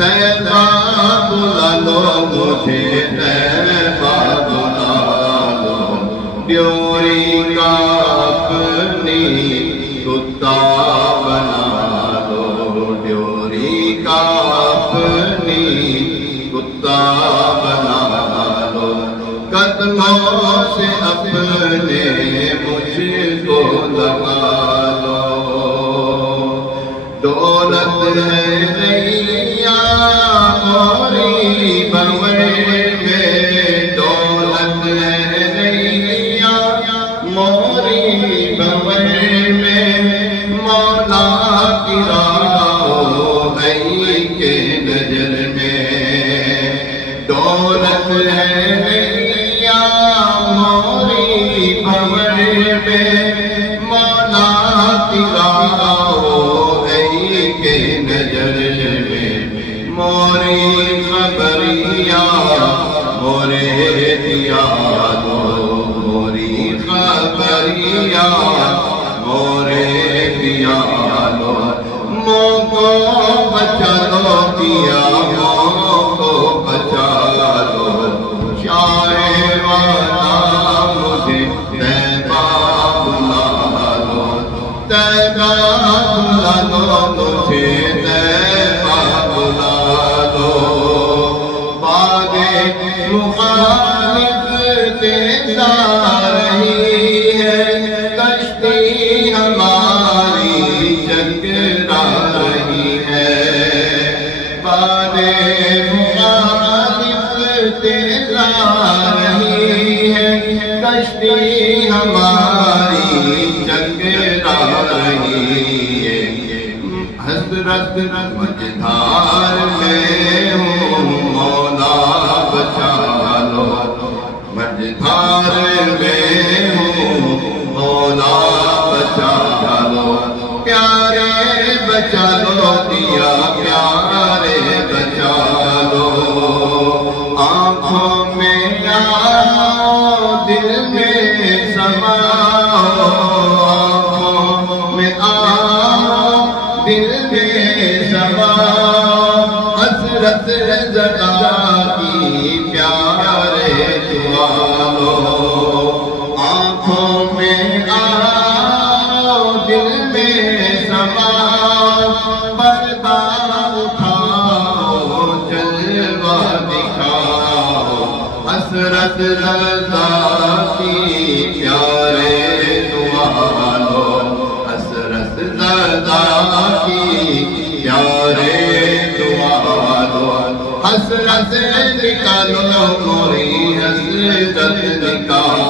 طیبہ بلا لو مجھے طیبہ بلا لو ڈیوری کا اپنی کتا بنا لو ڈیوری کا اپنی کتا بنا لو قدموں سے اپنے مجھ کو لگا لو دولت ہے نیا موری بغیر میں دولت ہے نیا موری بغیر میں مولا کی راہی کے نظر میں دولت ہے نیا موری بغیر میں مولا کی راہی کے نظر میں موری خبریاں مورے دیا دو موری خبریاں مورے دیا دو مو کو بچا دو دیا مو کو بچا دو شاعر والا مجھے طیبہ بلا دو طیبہ بلا دو مجھے طیبہ بلا دو باغ مخالف دیتا رہی ہے کشتی ہماری چکرا رہی ہے باغ مخالف دیتا رہی ہے کشتی ہماری چکرا رہی ہے حضرت مجھدار میں ہوں مولا بچا لو مجھدار میں ہوں مولا بچا لو پیارے بچا لو دیا پیارے بچا لو آنکھوں میں آؤ دل میں سماؤ آنکھوں میں آؤ دل میں سماؤ حسرت زدہ کی پیارے دعا لو آنکھوں میں آؤ دل میں سماؤ پردہ اٹھاؤ جلوہ دکھاؤ حسرت زدہ کی پیارے دعا لو حسرت زدہ کی پیارے دعا لو حسرت نکالو موری حسرت نکالو